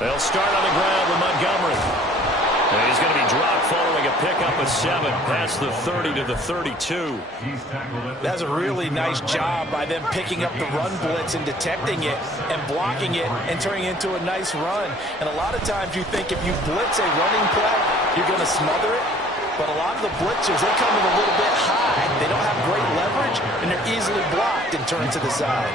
They'll start on the ground with Montgomery. And he's going to be dropped following a pickup of 7 past the 30 to the 32. That's a really nice job by them picking up the run blitz and detecting it and blocking it and turning it into a nice run. And a lot of times you think if you blitz a running play, you're going to smother it. But a lot of the blitzers, they come in a little bit high. They don't have great leverage, and they're easily blocked and turned to the side.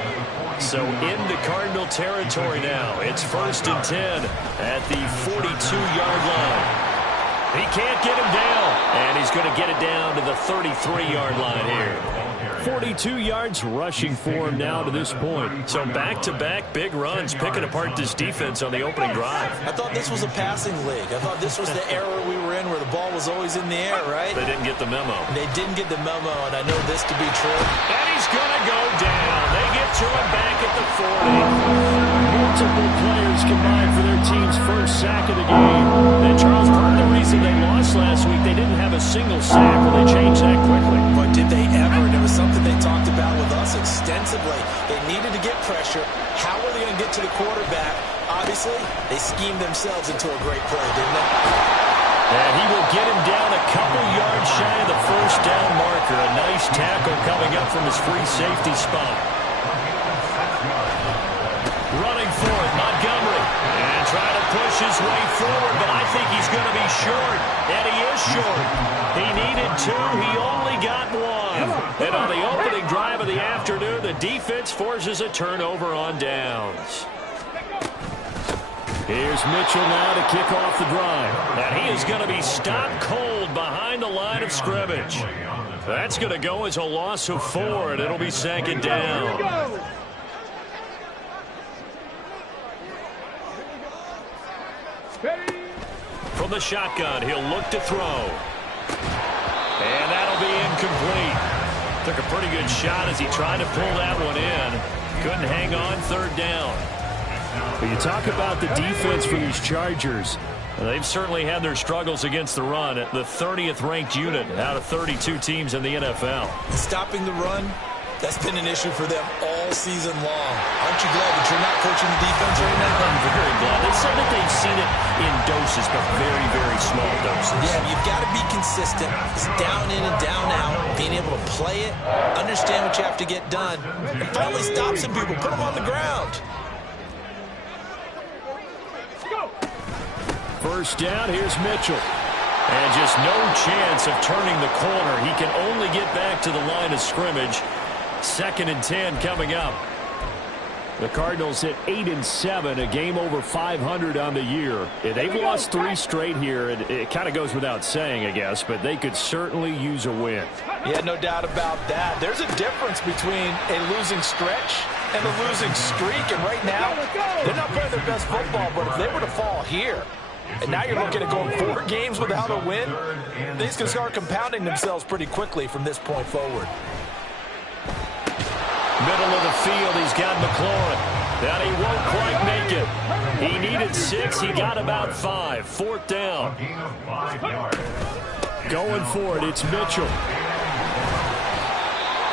So into Cardinal territory now. It's 1st and 10 at the 42-yard line. He can't get him down, and he's going to get it down to the 33-yard line here. 42 yards rushing for him now to this point. So back-to-back big runs, picking apart this defense on the opening drive. I thought this was a passing league. I thought this was the era we were in where the ball was always in the air, right? They didn't get the memo. They didn't get the memo, and I know this to be true. And he's going to go down. They get to him back at the 40. Multiple players combined for their team's first sack of the game. And Charles, part of the reason they lost last week, they didn't have a single sack. Well, they changed that quickly. But did they ever? There was something they talked about with us extensively. They needed to get pressure. How are they going to get to the quarterback? Obviously, they schemed themselves into a great play, didn't they? And he will get him down a couple yards shy of the first down marker. A nice tackle coming up from his free safety spot. Running for it, Montgomery. And trying to push his way forward, but I think he's going to be short. And he is short. He needed 2. He only got 1. And on the opening drive of the afternoon, the defense forces a turnover on downs. Here's Mitchell now to kick off the drive. And he is going to be stopped cold behind the line of scrimmage. That's going to go as a loss of 4, and it'll be 2nd down. From the shotgun, he'll look to throw. And that'll be incomplete. Took a pretty good shot as he tried to pull that one in. Couldn't hang on, 3rd down. But you talk about the defense for these Chargers. They've certainly had their struggles against the run. The 30th ranked unit out of 32 teams in the NFL. Stopping the run, that's been an issue for them all season long. Aren't you glad that you're not coaching the defense right now? I'm very glad. They said that they've seen it in doses, but very, very small doses. Yeah, you've got to be consistent. It's down in and down out. Being able to play it, understand what you have to get done, and finally stop some people. Put them on the ground. First down, here's Mitchell. And just no chance of turning the corner. He can only get back to the line of scrimmage. 2nd and 10 coming up. The Cardinals at 8-7, a game over 500 on the year. They've lost 3 straight here. It kind of goes without saying, I guess, but they could certainly use a win. Yeah, no doubt about that. There's a difference between a losing stretch and a losing streak, and right now, they're not playing their best football, but if they were to fall here, and now you're looking at going 4 games without a win, these can start compounding themselves pretty quickly from this point forward. Middle of the field, he's got McLaurin. That he won't quite make it. He needed 6, he got about 5. 4th down. Going for it, it's Mitchell.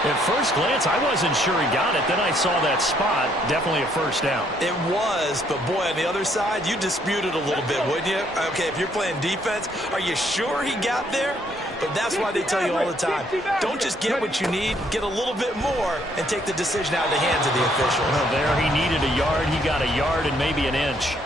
At first glance, I wasn't sure he got it. Then I saw that spot. Definitely a first down. It was, but boy, on the other side, you dispute it a little bit, wouldn't you? Okay, if you're playing defense, are you sure he got there? But that's why they tell you all the time, don't just get what you need, get a little bit more, and take the decision out of the hands of the official. Well, there he needed a yard. He got a yard and maybe an inch.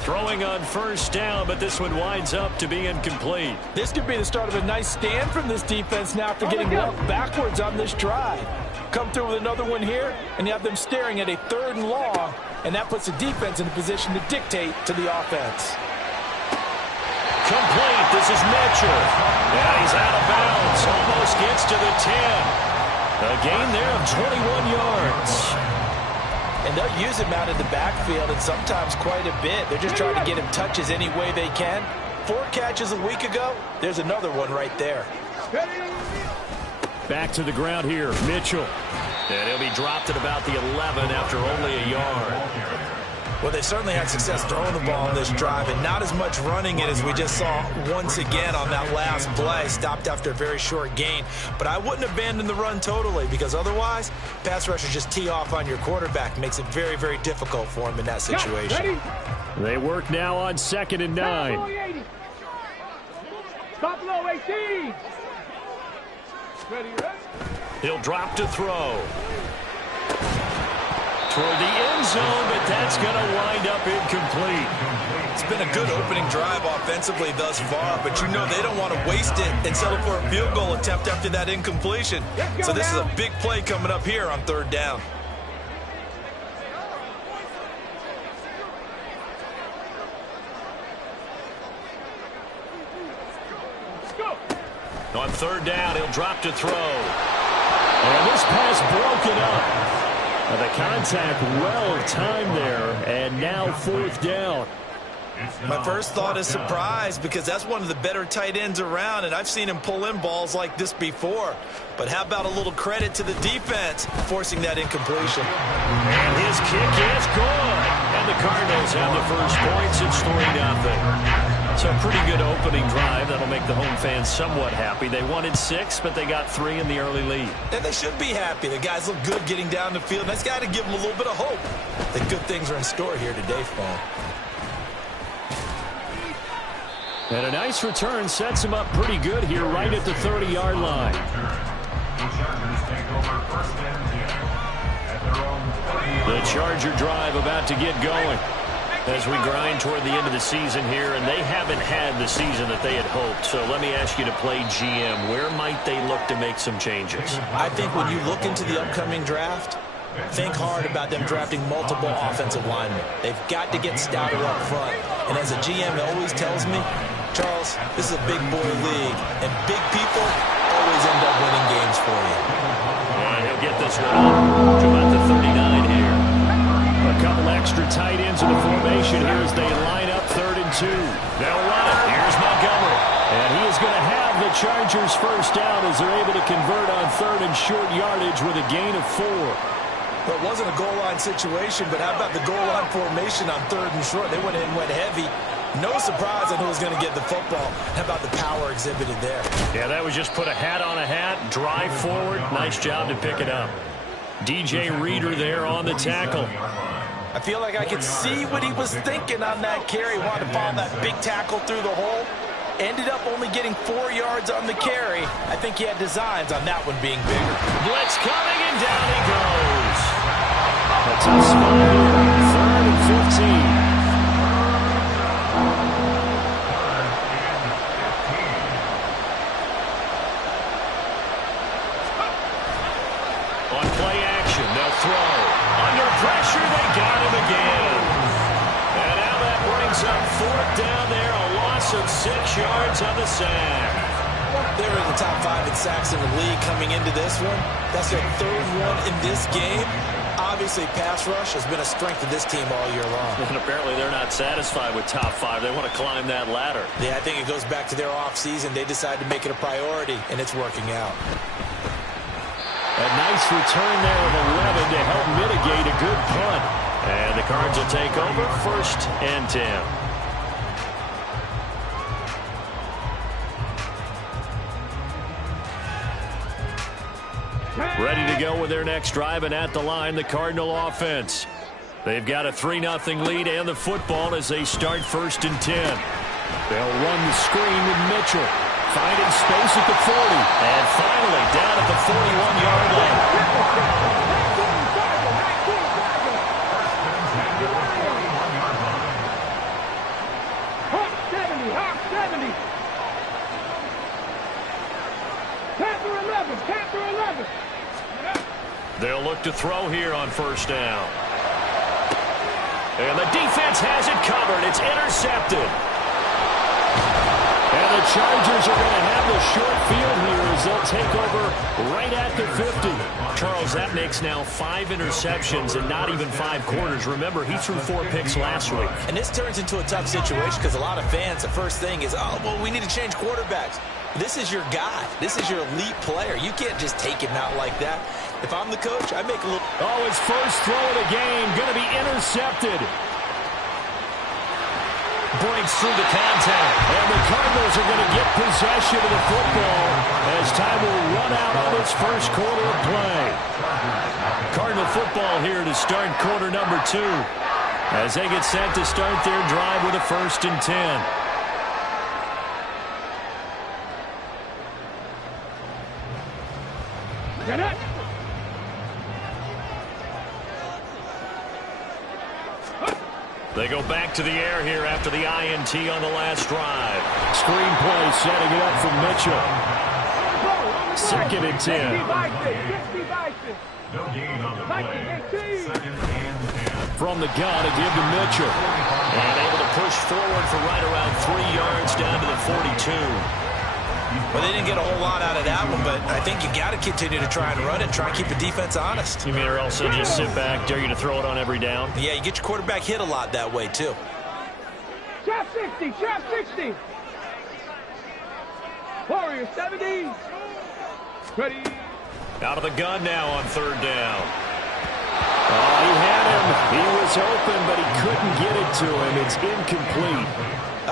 Throwing on first down, but this one winds up to be incomplete. This could be the start of a nice stand from this defense now after getting walked backwards on this drive. Come through with another one here, and you have them staring at a 3rd and long, and that puts the defense in a position to dictate to the offense. Complete. This is Mitchell. Yeah, he's out of bounds. Almost gets to the 10. A gain there of 21 yards. And they'll use him out in the backfield, and sometimes quite a bit. They're just trying to get him touches any way they can. 4 catches a week ago. There's another one right there. Back to the ground here, Mitchell. And he'll be dropped at about the 11 after only a yard. Well, they certainly had success throwing the ball on this drive, and not as much running it as we just saw once again on that last play. Stopped after a very short gain. But I wouldn't abandon the run totally, because otherwise, pass rushers just tee off on your quarterback. Makes it very, very difficult for him in that situation. They work now on 2nd and 9. Stop low, 18. Ready? He'll drop to throw. Toward the end zone, but that's going to wind up incomplete. It's been a good opening drive offensively thus far, but you know they don't want to waste it and settle for a field goal attempt after that incompletion. So this is a big play coming up here on 3rd down. On 3rd down, he'll drop to throw. And this pass broken up. The contact well timed there, and now 4th down. My first thought is surprise because that's one of the better tight ends around, and I've seen him pull in balls like this before. But how about a little credit to the defense forcing that incompletion? And his kick is good. And the Cardinals have the first points. It's 3-0. So a pretty good opening drive. That'll make the home fans somewhat happy. They wanted 6, but they got 3 in the early lead. And they should be happy. The guys look good getting down the field. That's got to give them a little bit of hope that good things are in store here today for them. And a nice return sets him up pretty good here right at the 30-yard line. The Charger drive about to get going as we grind toward the end of the season here, and they haven't had the season that they had hoped. So let me ask you to play GM. Where might they look to make some changes? I think when you look into the upcoming draft, think hard about them drafting multiple offensive linemen. They've got to get stouter up front. And as a GM, it always tells me, Charles, this is a big boy league, and big people always end up winning games for you. And he'll get this one up to about the 39 here. A couple extra tight ends in the formation here as they line up 3rd and 2. They'll run it. Here's Montgomery. And he is going to have the Chargers first down as they're able to convert on 3rd and short yardage with a gain of 4. Well, it wasn't a goal line situation, but how about the goal line formation on 3rd and short? They went in and went heavy. No surprise on who was going to get the football. How about the power exhibited there? Yeah, that was just put a hat on a hat, drive forward. Nice job to pick it up. DJ Reader there on the tackle. I feel like I could see what he was thinking on that carry. Wanted to follow that big tackle through the hole. Ended up only getting 4 yards on the carry. I think he had designs on that one being bigger. Blitz coming, and down he goes. A tough spot here. 3rd and 15. On play action, they'll throw. Under pressure, they got him again. And now that brings up 4th down there, a loss of 6 yards on the sack. They were in the top 5 in sacks in the league coming into this one. That's their 3rd one in this game. Obviously, pass rush has been a strength of this team all year long. And apparently they're not satisfied with top 5. They want to climb that ladder. Yeah, I think it goes back to their offseason. They decided to make it a priority, and it's working out. A nice return there of 11 to help mitigate a good punt. And the Cards will take over 1st and 10. Ready to go with their next drive, and at the line, the Cardinal offense. They've got a 3-0 lead and the football as they start 1st and 10. They'll run the screen with Mitchell. Finding space at the 40. And finally down at the 41-yard line. Hawk 70, Hawk 70. Panther 11, Panther 11. They'll look to throw here on 1st down. And the defense has it covered. It's intercepted. And the Chargers are going to have the short field here as they'll take over right at the 50. Charles, that makes now 5 interceptions in not even 5 quarters. Remember, he threw 4 picks last week. And this turns into a tough situation because a lot of fans, the first thing is, oh, well, we need to change quarterbacks. This is your guy. This is your elite player. You can't just take him out like that. If I'm the coach, I make a little... Oh, his first throw of the game going to be intercepted. Breaks through the contact. And the Cardinals are going to get possession of the football as time will run out on this first quarter of play. Cardinal football here to start quarter number 2. as they get set to start their drive with a 1st and 10. Get it. They go back to the air here after the INT on the last drive. Screen play setting it up for Mitchell. 2nd and 10. From the gun, a give to Mitchell. And able to push forward for right around 3 yards down to the 42. Well, they didn't get a whole lot out of that one, but I think you got to continue to try and run it, try and keep the defense honest. You mean or else they'll just sit back, dare you to throw it on every down? Yeah, you get your quarterback hit a lot that way, too. Trap 60, trap 60. Warrior 70. Ready. Out of the gun now on 3rd down. Oh, he had him. He was open, but he couldn't get it to him. It's incomplete.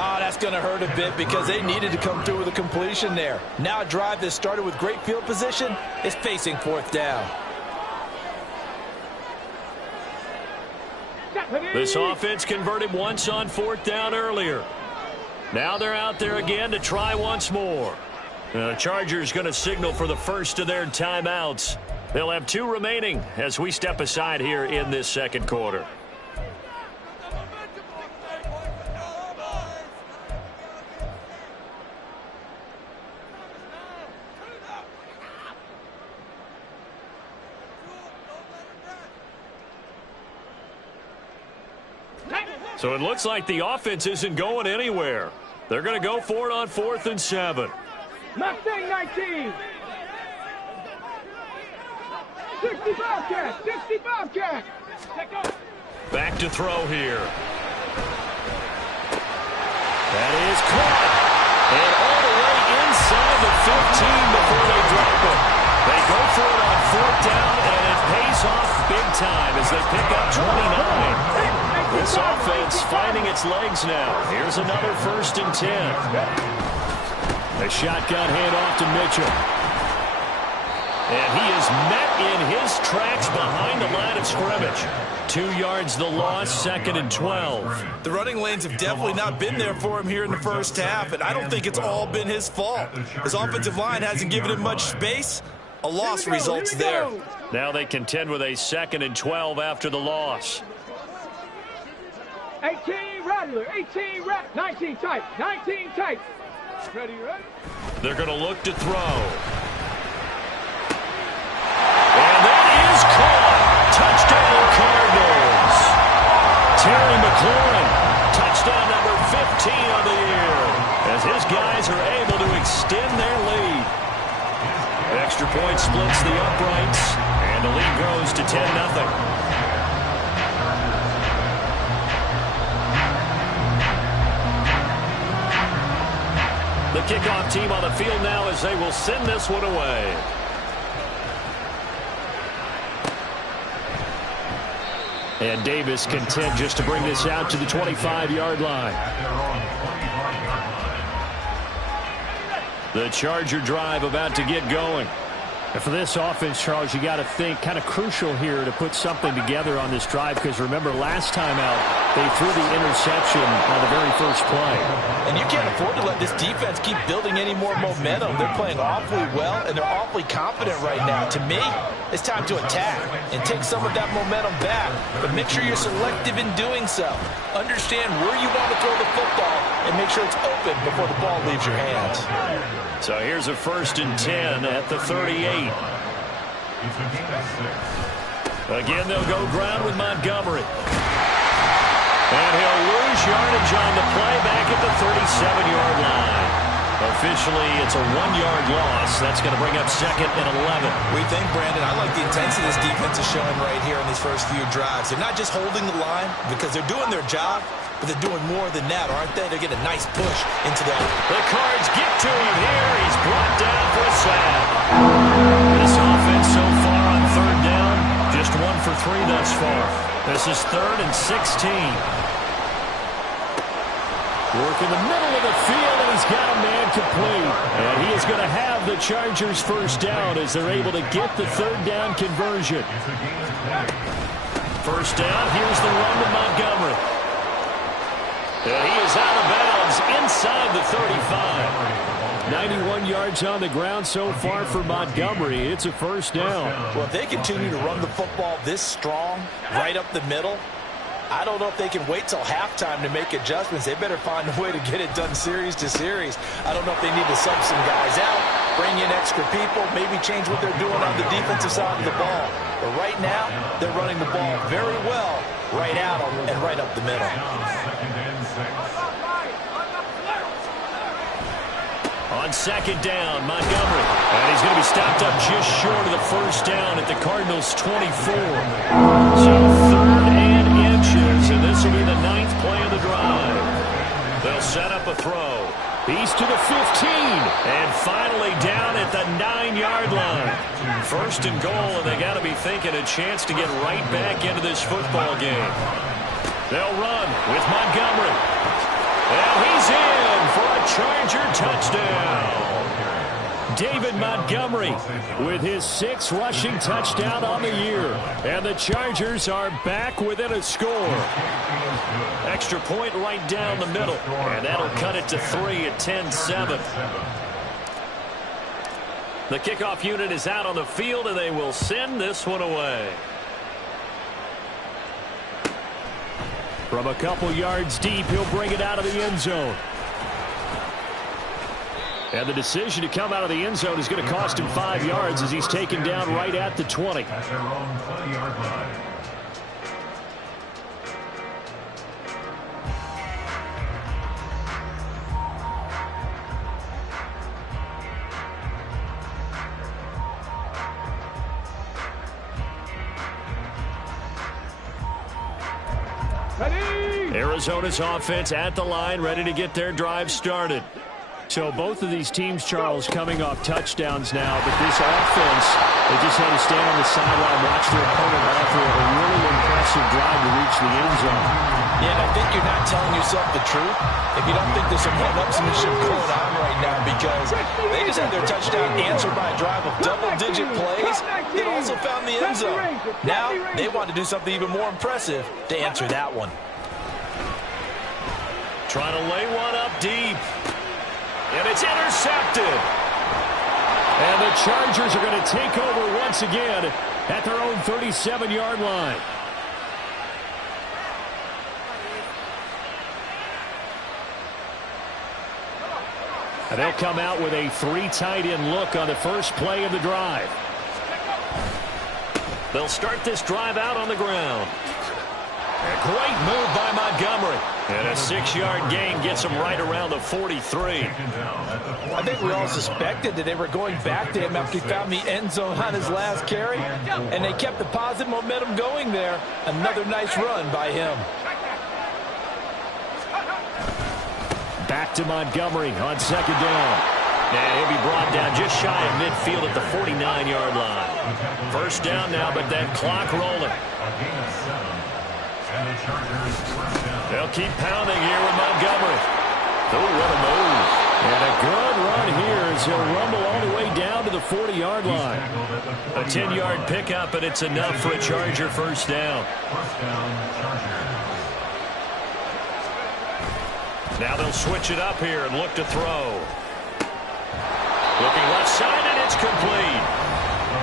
Oh, that's going to hurt a bit because they needed to come through with a completion there. Now a drive that started with great field position is facing 4th down. This offense converted once on 4th down earlier. Now they're out there again to try once more. The Chargers going to signal for the first of their timeouts. They'll have 2 remaining as we step aside here in this 2nd quarter. So it looks like the offense isn't going anywhere. They're going to go for it on 4th and 7. Mustang 19. 60 Bobcat, 60 Bobcat. Back to throw here. That is caught. And all the way inside the 15 before they drop it. They go for it on 4th down, and it pays off big time as they pick up 29. This offense finding its legs now. Here's another 1st and 10. A shotgun handoff to Mitchell. And he is met in his tracks behind the line of scrimmage. 2 yards the loss, 2nd and 12. The running lanes have definitely not been there for him here in the first half, and I don't think it's all been his fault. His offensive line hasn't given him much space. A loss results there. Now they contend with a 2nd and 12 after the loss. 18 Rattler, 18 Rattler, 19 tight, 19 tight. Ready, ready? They're going to look to throw. And that is caught. Touchdown Cardinals. Terry McLaurin, touchdown number 15 of the year, as his guys are able to extend their lead. Extra point splits the uprights, and the lead grows to 10-0. The kickoff team on the field now as they will send this one away. And Davis content just to bring this out to the 25-yard line. The Charger drive about to get going. And for this offense, Charles, you got to think kind of crucial here to put something together on this drive, because remember last time out they threw the interception on the very first play. And you can't afford to let this defense keep building any more momentum. They're playing awfully well, and they're awfully confident right now. To me, it's time to attack and take some of that momentum back, but make sure you're selective in doing so. Understand where you want to throw the football and make sure it's open before the ball leaves your hands. So here's a 1st and 10 at the 38. Again, they'll go ground with Montgomery. And he'll lose yardage on the play back at the 37-yard line. Officially, it's a 1-yard loss. That's going to bring up 2nd and 11. We think, Brandon, I like the intensity this defense is showing right here in these first few drives. They're not just holding the line because they're doing their job, but they're doing more than that, aren't they? They're getting a nice push into that. The Cards get to him here. He's brought down for a sack. This offense so far on 3rd down, just 1 for 3 thus far. This is 3rd and 16. Work in the middle of the field, and he's got a man complete. And he is going to have the Chargers' first down as they're able to get the 3rd down conversion. First down, here's the run to Montgomery. And he is out of bounds inside the 35. 91 yards on the ground so far for Montgomery. It's a first down. Well, if they continue to run the football this strong, right up the middle, I don't know if they can wait till halftime to make adjustments. They better find a way to get it done series to series. I don't know if they need to sub some guys out, bring in extra people, maybe change what they're doing on the defensive side of the ball. But right now, they're running the ball very well, right at them and right up the middle. On second down, Montgomery. And he's going to be stopped up just short of the first down at the Cardinals' 24. So third and inches, and this will be the 9th play of the drive. They'll set up a throw. He's to the 15. And finally down at the 9-yard line. First and goal, and they got to be thinking a chance to get right back into this football game. They'll run with Montgomery. And he's in for a Charger touchdown. David Montgomery with his 6th rushing touchdown on the year. And the Chargers are back within a score. Extra point right down the middle. And that'll cut it to 3 at 10-7. The kickoff unit is out on the field, and they will send this one away. From a couple yards deep, he'll bring it out of the end zone. And the decision to come out of the end zone is going to cost him 5 yards as he's taken down right at the 20. At their own 20-yard line. Arizona's offense at the line, ready to get their drive started. So both of these teams, Charles, coming off touchdowns now, but this offense, they just had to stand on the sideline, watch their opponent offer a really impressive drive to reach the end zone. Yeah, and I think you're not telling yourself the truth if you don't think there's some one-upsmanship going on right now, because they just had their touchdown answered by a drive of double-digit plays that also found the end zone. Now they want to do something even more impressive to answer that one. Trying to lay one up deep. And it's intercepted. And the Chargers are going to take over once again at their own 37-yard line. And they'll come out with a 3 tight end look on the first play of the drive. They'll start this drive out on the ground. A great move by Montgomery. And a 6-yard gain gets him right around the 43. I think we all suspected that they were going back to him after he found the end zone on his last carry. And they kept the positive momentum going there. Another nice run by him. Back to Montgomery on second down. And he'll be brought down just shy of midfield at the 49-yard line. First down now, but that clock rolling. They'll keep pounding here with Montgomery. Oh, what a move. And a good run here as he'll rumble all the way down to the 40-yard line. A 10-yard pickup, and it's enough for a Charger first down. Now they'll switch it up here and look to throw. Looking left side, and it's complete.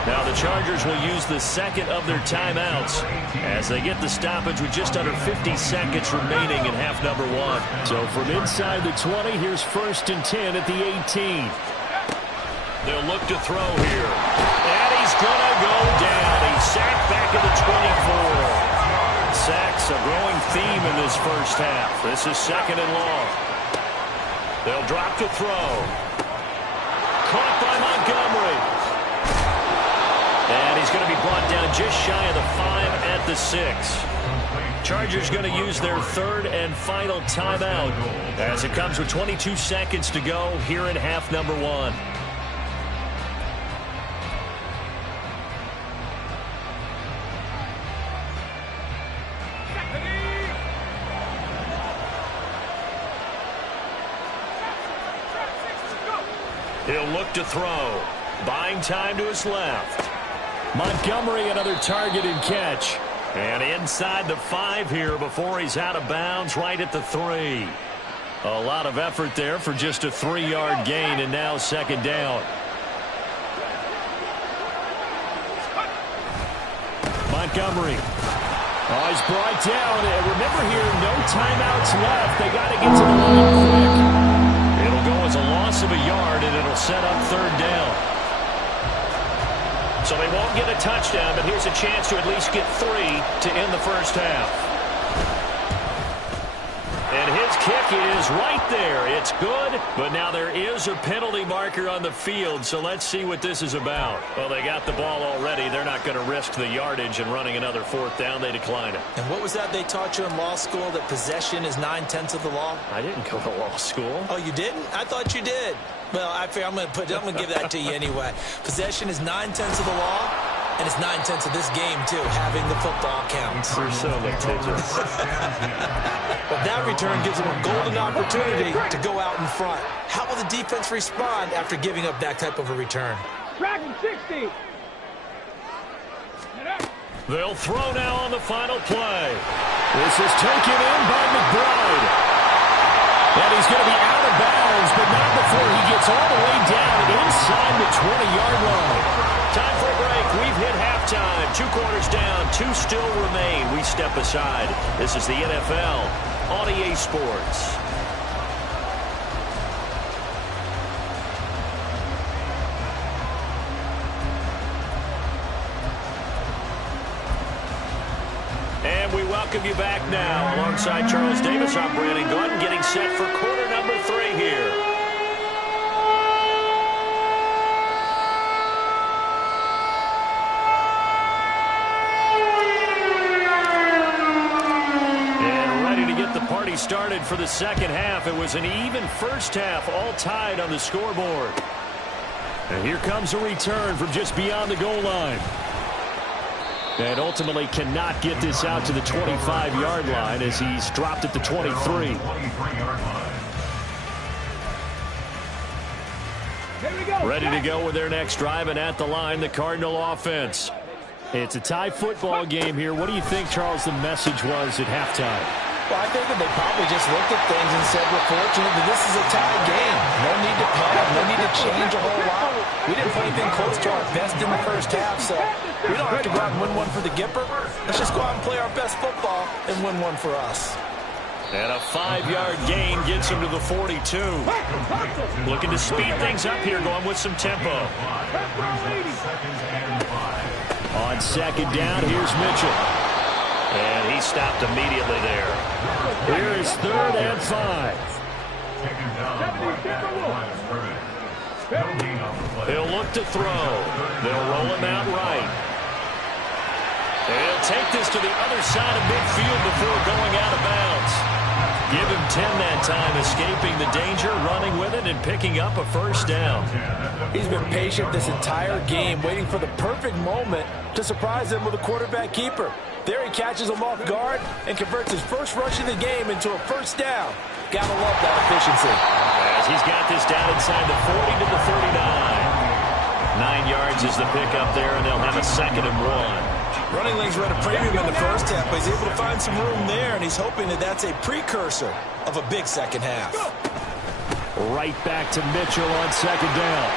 Now the Chargers will use the second of their timeouts as they get the stoppage with just under 50 seconds remaining in half number 1. So from inside the 20, here's first and 10 at the 18. They'll look to throw here. And he's going to go down. He's sacked back at the 24. Sacks a growing theme in this first half. This is second and long. They'll drop to throw. Caught by Montgomery. And he's going to be brought down just shy of the 5 at the 6. Chargers going to use their third and final timeout as it comes with 22 seconds to go here in half number 1. He'll look to throw. Buying time to his left. Montgomery, another target and catch. And inside the 5 here before he's out of bounds, right at the 3. A lot of effort there for just a 3-yard gain, and now second down. Montgomery. Oh, he's brought down. And remember here, no timeouts left. They got to get to the line quick. It'll go as a loss of a yard, and it'll set up third down. So they won't get a touchdown, but here's a chance to at least get 3 to end the first half. And his kick is right there. It's good, but now there is a penalty marker on the field, so let's see what this is about. Well, they got the ball already. They're not going to risk the yardage and running another 4th down. They decline it. And what was that they taught you in law school, that possession is 9/10 of the law? I didn't go to law school. Oh, you didn't? I thought you did. Well, I'm going to give that to you anyway. Possession is 9/10 of the law, and it's 9/10 of this game, too, having the football count. You're so litigious. But that return gives them a golden opportunity to go out in front. How will the defense respond after giving up that type of a return? Dragon 60. They'll throw now on the final play. This is taken in by McBride. And he's going to be out of bounds, but not before he gets all the way down inside the 20-yard line. Time for a break. We've hit halftime. 2 quarters down. 2 still remain. We step aside. This is the NFL on EA Sports. And we welcome you back now. Alongside Charles Davis, I'm Brandon Gordon, getting set for quarter number 3 here. And ready to get the party started for the second half. It was an even first half, all tied on the scoreboard. And here comes a return from just beyond the goal line. And ultimately cannot get this out to the 25-yard line as he's dropped at the 23. Ready to go with their next drive, and at the line, the Cardinal offense. It's a tie football game here. What do you think, Charles, the message was at halftime? Well, I think that they probably just looked at things and said, we're fortunate that this is a tie game. No need to panic. No need to change a whole lot. We didn't play anything close to our best in the first half, so we don't have to go out and win one for the Gipper. Let's just go out and play our best football and win one for us. And a 5-yard gain gets him to the 42. Looking to speed things up here, going with some tempo. On second down, here's Mitchell. And he stopped immediately there. Here is 3rd and 5. He'll look to throw. They'll roll him out right. He'll take this to the other side of midfield before going out of bounds. Give him 10 that time, escaping the danger, running with it, and picking up a first down. He's been patient this entire game, waiting for the perfect moment to surprise them with a quarterback keeper. There he catches him off guard and converts his first rush of the game into a first down. Gotta love that efficiency. As he's got this down inside the 40 to the 39. 9 yards is the pickup there, and they'll have a 2nd and 1. Running lanes were at a premium in the first half, but he's able to find some room there, and he's hoping that that's a precursor of a big second half. Right back to Mitchell on second down.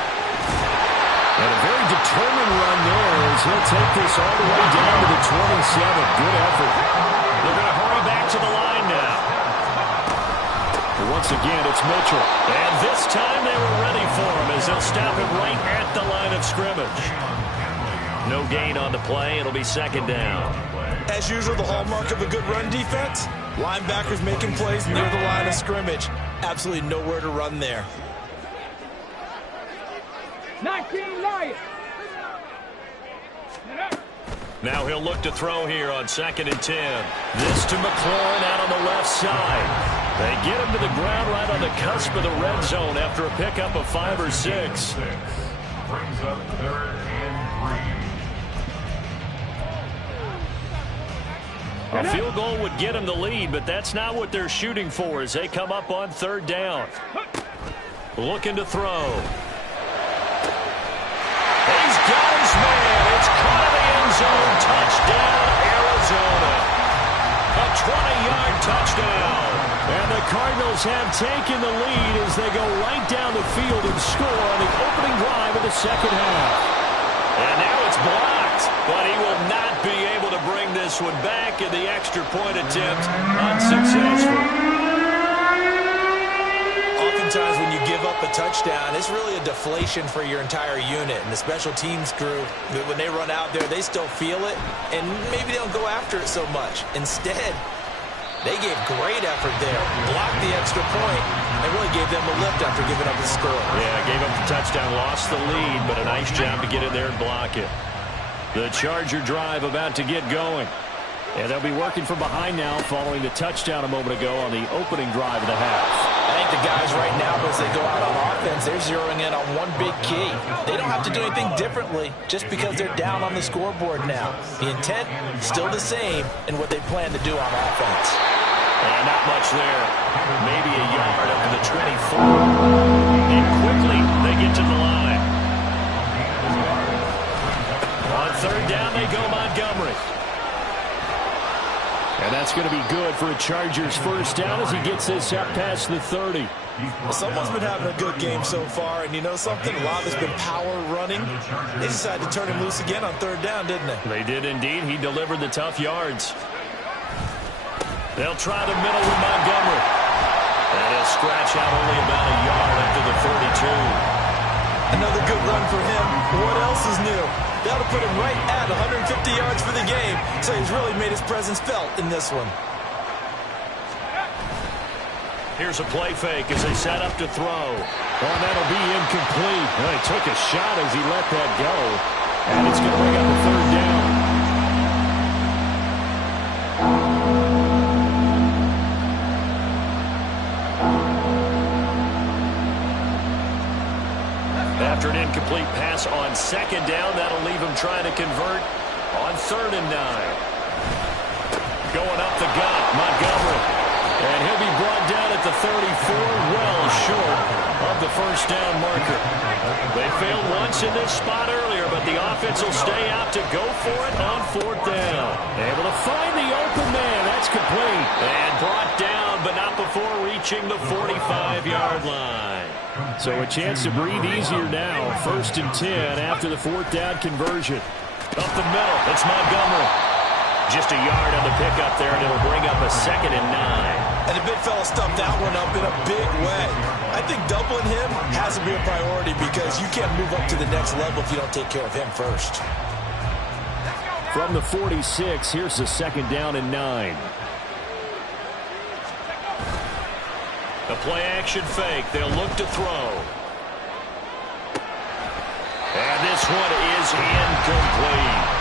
And a very determined run there as he'll take this all the way down to the 27. Good effort. They're going to hurry back to the line now. And once again, it's Mitchell. And this time they were ready for him as they'll stop him right at the line of scrimmage. No gain on the play. It'll be second down. As usual, the hallmark of a good run defense, linebackers making plays near the line of scrimmage. Absolutely nowhere to run there. 19 Lions. Now he'll look to throw here on 2nd and 10. This to McLaurin out on the left side. They get him to the ground right on the cusp of the red zone after a pickup of 5 or 6. Brings up 3rd and 3. A field goal would get him the lead, but that's not what they're shooting for as they come up on 3rd down. Looking to throw. He's got his man. It's caught in the end zone. Touchdown, Arizona. touchdown. And the Cardinals have taken the lead as they go right down the field and score on the opening drive of the second half. And now it's blocked, but he will not be able to bring this one back, and the extra point attempt unsuccessful. Oftentimes when you give up a touchdown, it's really a deflation for your entire unit. And the special teams crew, when they run out there, they still feel it, and maybe they don't go after it so much. Instead, they gave great effort there, blocked the extra point, and really gave them a lift after giving up the score. Yeah, gave up the touchdown, lost the lead, but a nice job to get in there and block it. The Charger drive about to get going. And they'll be working from behind now following the touchdown a moment ago on the opening drive of the half. I think the guys right now, as they go out on offense, they're zeroing in on one big key. They don't have to do anything differently just because they're down on the scoreboard now. The intent still the same in what they plan to do on offense. And not much there. Maybe a yard up to the 24. And quickly they get to the line. On third down they go Montgomery. And that's going to be good for a Chargers first down as he gets this up past the 30. Well, someone's been having a good game so far, and you know something? A lot has been power running. They decided to turn him loose again on third down, didn't they? They did indeed. He delivered the tough yards. They'll try the middle with Montgomery. And he'll scratch out only about a yard up to the 32. Another good run for him. What else is new? That'll put him right at 150 yards for the game. So he's really made his presence felt in this one. Here's a play fake as they set up to throw. Oh, that'll be incomplete. Well, he took a shot as he let that go. And it's going to bring up a third down. After an incomplete pass on second down, that'll leave him trying to convert on 3rd and 9. Going up the gut, Montgomery. And he'll be brought down at the 34, well short of the first down marker. They failed once in this spot earlier, but the offense will stay out to go for it on 4th down. Able to find the open man. That's complete. And brought down, but not before reaching the 45-yard line. So a chance to breathe easier now. 1st and 10 after the 4th down conversion. Up the middle, it's Montgomery. Just a yard on the pickup there, and it'll bring up a 2nd and 9. And the big fella stuffed that one up in a big way. I think doubling him has to be a priority because you can't move up to the next level if you don't take care of him first. From the 46, here's the 2nd down and 9. The play-action fake. They'll look to throw. And this one is incomplete.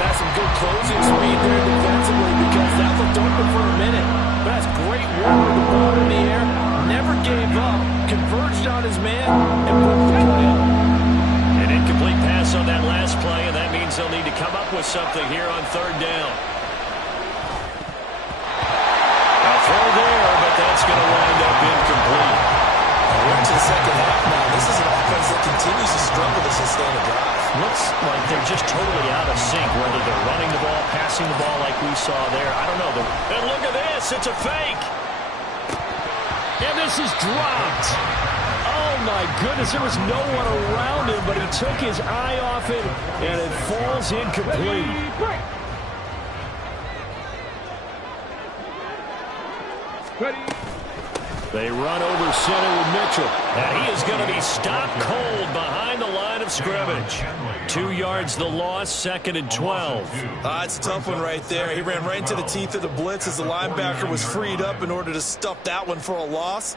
That's some good closing speed there defensively because that looked open for a minute. But that's great work with the ball in the air. Never gave up. Converged on his man and broke the play up. An incomplete pass on that last play, and that means they'll need to come up with something here on 3rd down. A throw there, but that's going to wind up incomplete. We're into the second half now. This is an offense that continues to struggle to sustain a drive. Looks like they're just totally out of sync, whether they're running the ball, passing the ball like we saw there. I don't know. And look at this. It's a fake. And this is dropped. Oh, my goodness. There was no one around him, but he took his eye off it, and it falls incomplete. Ready. They run over center with Mitchell. And he is going to be stopped cold behind the line of scrimmage. 2 yards the loss, 2nd and 12. It's a tough one right there. He ran right into the teeth of the blitz as the linebacker was freed up in order to stuff that one for a loss.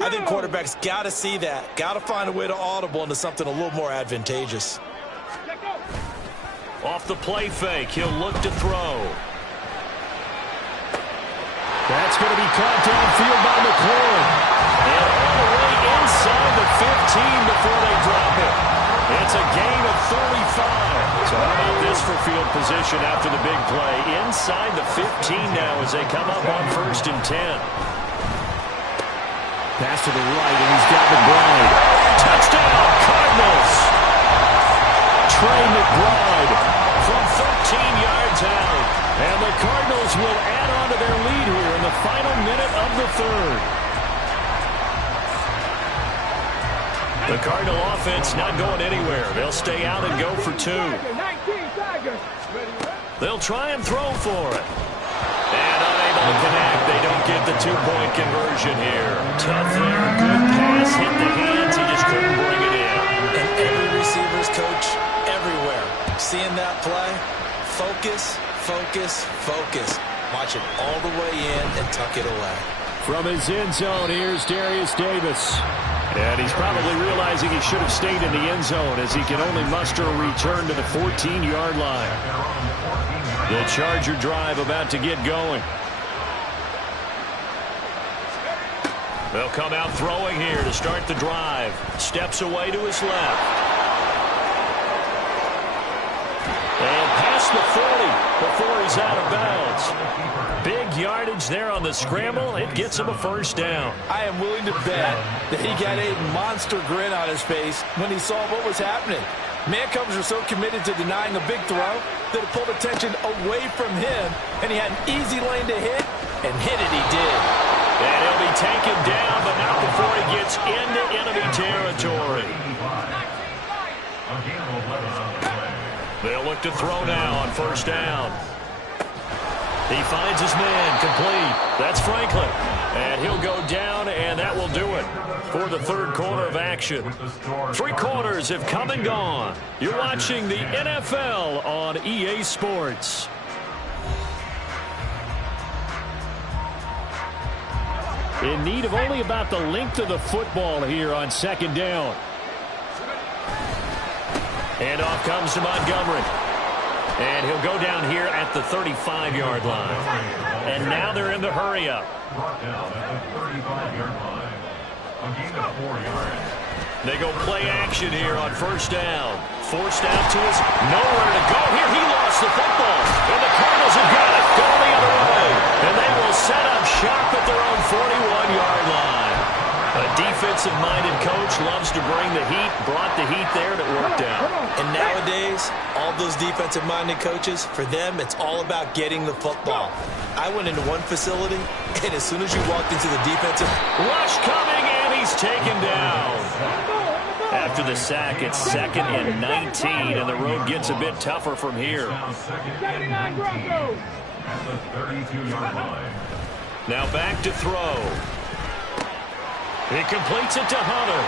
I think quarterbacks got to see that. Got to find a way to audible into something a little more advantageous. Off the play fake, he'll look to throw. That's going to be caught downfield by McLaurin. And all the way inside the 15 before they drop it. It's a gain of 35. So how about this for field position after the big play? Inside the 15 now as they come up on 1st and 10. Pass to the right, and he's got McBride. Touchdown, Cardinals. Trey McBride from 13 yards out. And the Cardinals will add on to their lead here in the final minute of the third. The Cardinal offense not going anywhere. They'll stay out and go for two. They'll try and throw for it. And unable to connect. They don't get the two-point conversion here. Tough there. Good pass. Hit the hands. He just couldn't bring it in. And every receiver's coach everywhere. Seeing that play, focus, focus, focus. Watch it all the way in and tuck it away. From his end zone, here's Darius Davis. And he's probably realizing he should have stayed in the end zone as he can only muster a return to the 14-yard line. The Charger drive about to get going. They'll come out throwing here to start the drive. Steps away to his left. And past the 40 before he's out of bounds. Big yardage there on the scramble. It gets him a first down. I am willing to bet that he got a monster grin on his face when he saw what was happening. Mancovers were so committed to denying a big throw that it pulled attention away from him, and he had an easy lane to hit, and hit it he did. And he'll be taken down, but not before he gets into enemy territory. They'll look to throw now on first down. He finds his man complete. That's Franklin. And he'll go down, and that will do it for the third quarter of action. 3 quarters have come and gone. You're watching the NFL on EA Sports. In need of only about the length of the football here on second down. And off comes to Montgomery. And he'll go down here at the 35-yard line. And now they're in the hurry-up. They go play action here on first down. Forced out to his nowhere to go here. He lost the football. And the Cardinals have got it. Going the other way. And they will set up shop at their own 41-yard line. A defensive-minded coach loves to bring the heat, brought the heat there, and it worked out. And nowadays, all those defensive-minded coaches, for them, it's all about getting the football. I went into one facility, and as soon as you walked into the defensive... Rush coming, and he's taken down. After the sack, it's 2nd and 19, and the road gets a bit tougher from here. Now back to throw. He completes it to Hunter.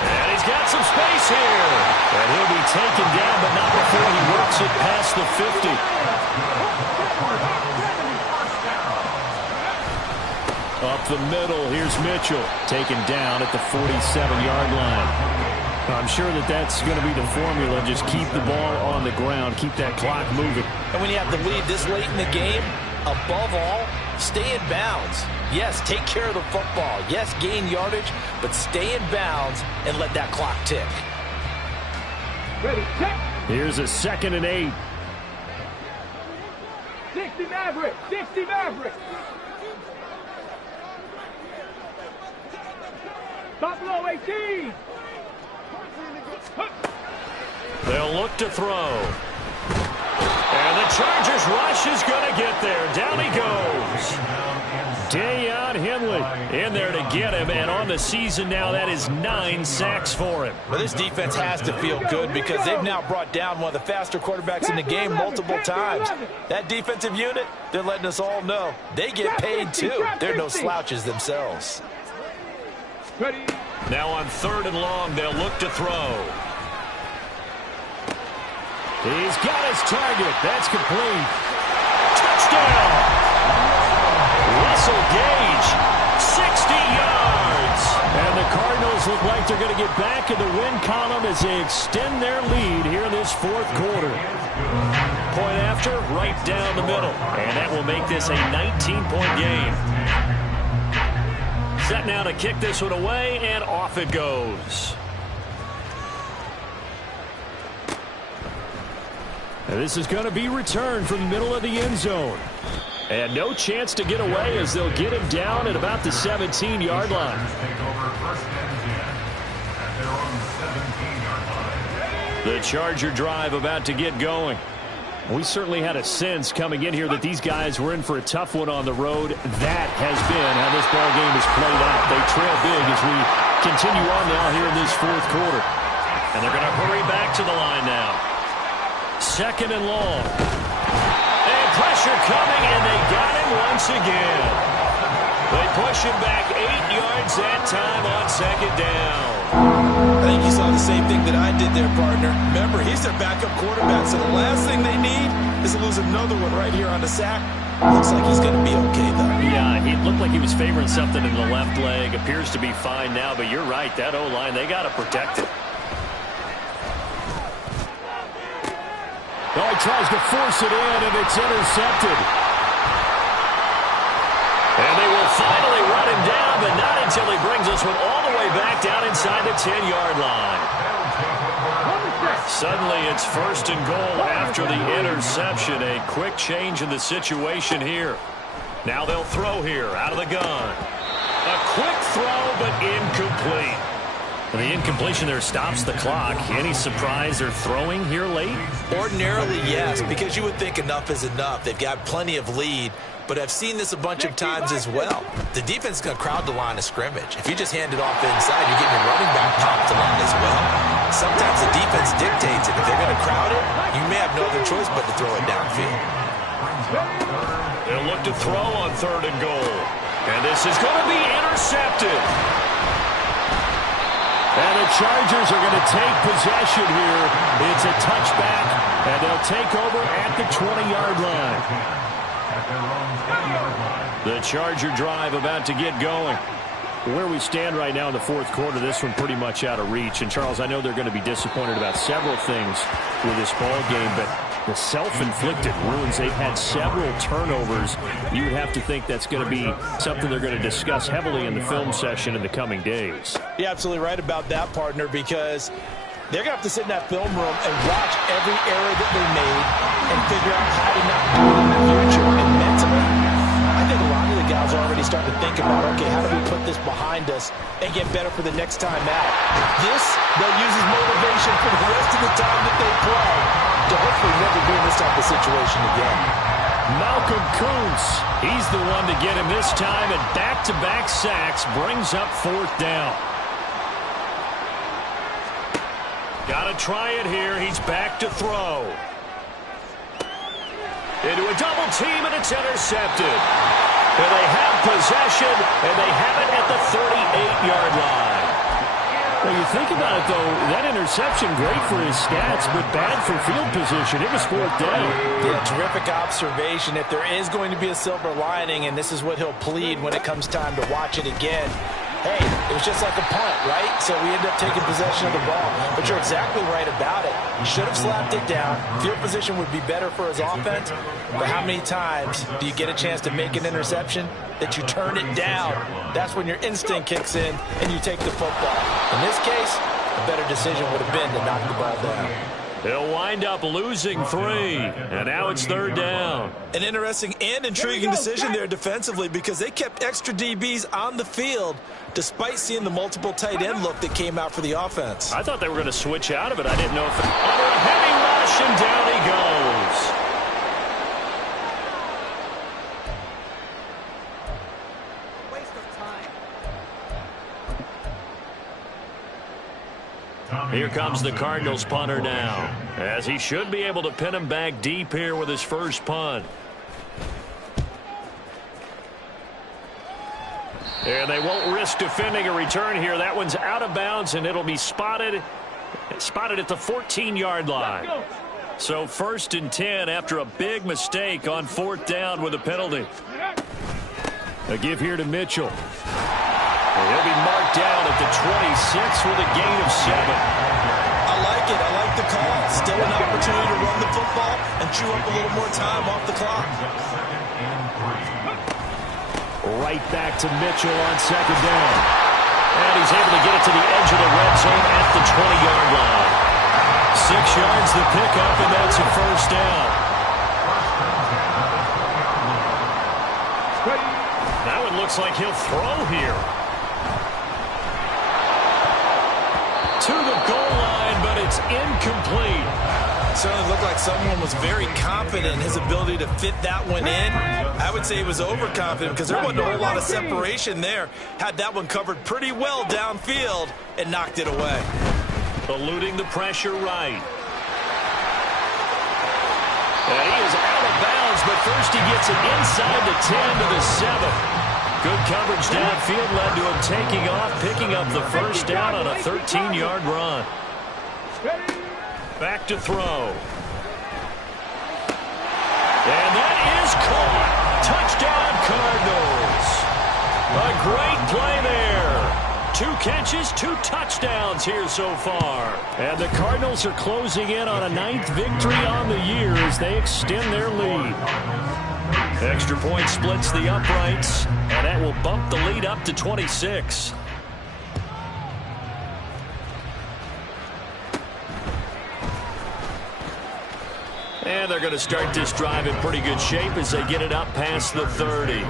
And he's got some space here. And he'll be taken down, but not before he works it past the 50. Up the middle, here's Mitchell. Taken down at the 47-yard line. I'm sure that that's going to be the formula. Just keep the ball on the ground. Keep that clock moving. And when you have the lead this late in the game, above all, stay in bounds. Yes, take care of the football. Yes, gain yardage, but stay in bounds and let that clock tick. Ready, check. Here's a 2nd and 8. 60 Maverick, 60 Maverick. Top low 18. They'll look to throw. And the Chargers rush is going to get there. Down he goes. Deion Henley in there to get him, and on the season now, that is 9 sacks for him. Well, this defense has to feel good because they've now brought down one of the faster quarterbacks in the game multiple times. That defensive unit, they're letting us all know they get paid too. They're no slouches themselves. Now on 3rd and long, they'll look to throw. He's got his target. That's complete. Touchdown! Russell Gage, 60 yards. And the Cardinals look like they're going to get back in the win column as they extend their lead here in this 4th quarter. Point after, right down the middle. And that will make this a 19-point game. Set now to kick this one away, and off it goes. And this is going to be returned from the middle of the end zone. And no chance to get away as they'll get him down at about the 17-yard line. The Charger drive about to get going. We certainly had a sense coming in here that these guys were in for a tough one on the road. That has been how this ball game is played out. They trail big as we continue on now here in this fourth quarter. And they're going to hurry back to the line now. Second and long. And pressure coming, and they got him once again. They push him back 8 yards that time on second down. I think you saw the same thing that I did there, partner. Remember, he's their backup quarterback, so the last thing they need is to lose another one right here on the sack. Looks like he's going to be okay, though. Yeah, he looked like he was favoring something in the left leg. Appears to be fine now, but you're right. That O-line, they got to protect it. Oh, he tries to force it in, and it's intercepted. And they will finally run him down, but not until he brings us one all the way back down inside the 10-yard line. Suddenly, it's first and goal after the interception. A quick change in the situation here. Now they'll throw here out of the gun. A quick throw, but incomplete. And the incompletion there stops the clock. Any surprise they're throwing here late? Ordinarily, yes, because you would think enough is enough. They've got plenty of lead, but I've seen this a bunch of times as well. The defense is going to crowd the line of scrimmage. If you just hand it off inside, you're getting your running back popped a lot as well. Sometimes the defense dictates it. If they're going to crowd it, you may have no other choice but to throw it downfield. They'll look to throw on third and goal. And this is going to be intercepted. And the Chargers are going to take possession here. It's a touchback, and they'll take over at the 20-yard line. The Charger drive about to get going. Where we stand right now in the fourth quarter, this one pretty much out of reach. And, Charles, I know they're going to be disappointed about several things with this ball game, but the self-inflicted wounds, they've had several turnovers. You would have to think that's going to be something they're going to discuss heavily in the film session in the coming days. You're absolutely right about that, partner, because they're going to have to sit in that film room and watch every error that they made and figure out how to not do it in the future. And mentally, I think a lot of the guys are already starting to think about, okay, how do we put this behind us and get better for the next time out? This, they'll use as motivation for the rest of the time that they play to hopefully never be in this type of situation again. Malcolm Kuntz, he's the one to get him this time, and back-to-back sacks brings up fourth down. Got to try it here. He's back to throw. Into a double team, and it's intercepted. And they have possession, and they have it at the 38-yard line. Well, you think about it, though, that interception, great for his stats, but bad for field position. It was fourth down. Yeah, terrific observation. If there is going to be a silver lining, and this is what he'll plead when it comes time to watch it again, hey, it was just like a punt, right? So we end up taking possession of the ball. But you're exactly right about it. He should have slapped it down. Field position would be better for his offense. But how many times do you get a chance to make an interception that you turn it down? That's when your instinct kicks in and you take the football. In this case, a better decision would have been to knock the ball down. They'll wind up losing 3, and now it's third down. An interesting and intriguing decision there defensively because they kept extra DBs on the field despite seeing the multiple tight end look that came out for the offense. I thought they were going to switch out of it. I didn't know if it... Under a heavy rush, and down he goes. Here comes the Cardinals punter now, as he should be able to pin him back deep here with his first punt. And they won't risk defending a return here. That one's out of bounds, and it'll be spotted at the 14-yard line. So first and 10 after a big mistake on fourth down with a penalty. A give here to Mitchell. He'll be marked down at the 26 with a gain of 7. I like it. I like the call. Still an opportunity to run the football and chew up a little more time off the clock. Right back to Mitchell on second down. And he's able to get it to the edge of the red zone at the 20-yard line. 6 yards the pickup, and that's a first down. That one looks like he'll throw here. To the goal line, but it's incomplete. Certainly looked like someone was very confident in his ability to fit that one in. I would say he was overconfident because there wasn't a whole lot of separation there. Had that one covered pretty well downfield and knocked it away. Eluding the pressure right. And he is out of bounds, but first he gets it inside the 10 to the 7. Good coverage downfield led to him taking off, picking up the first down on a 13-yard run. Back to throw. And that is caught. Touchdown, Cardinals. A great play there. 2 catches, 2 touchdowns here so far. And the Cardinals are closing in on a 9th victory on the year as they extend their lead. Extra point splits the uprights, and that will bump the lead up to 26. And they're going to start this drive in pretty good shape as they get it up past the 30.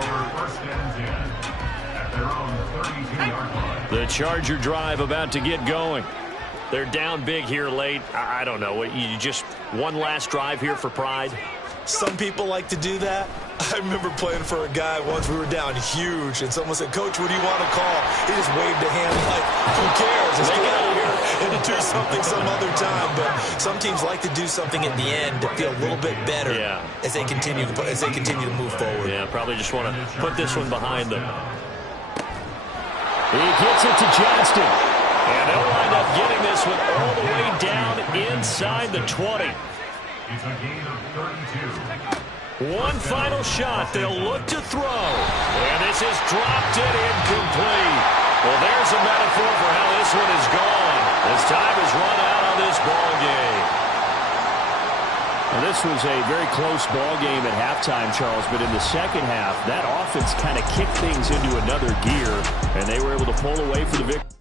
The Charger drive about to get going. They're down big here late. I don't know. You just one last drive here for pride? Some people like to do that. I remember playing for a guy once. We were down huge, and someone said, "Coach, what do you want to call?" He just waved a hand like, "Who cares? Let's get out of here and do something some other time." But some teams like to do something at the end to feel a little bit better as they continue to move forward. Yeah, probably just want to put this one behind them. He gets it to Johnston, and they'll wind up getting this one all the way down inside the 20. It's a gain of 32. One final shot. They'll look to throw. And this is dropped it incomplete. Well, there's a metaphor for how this one is gone. As time has run out on this ball game. Well, this was a very close ball game at halftime, Charles, but in the second half, that offense kind of kicked things into another gear, and they were able to pull away for the victory.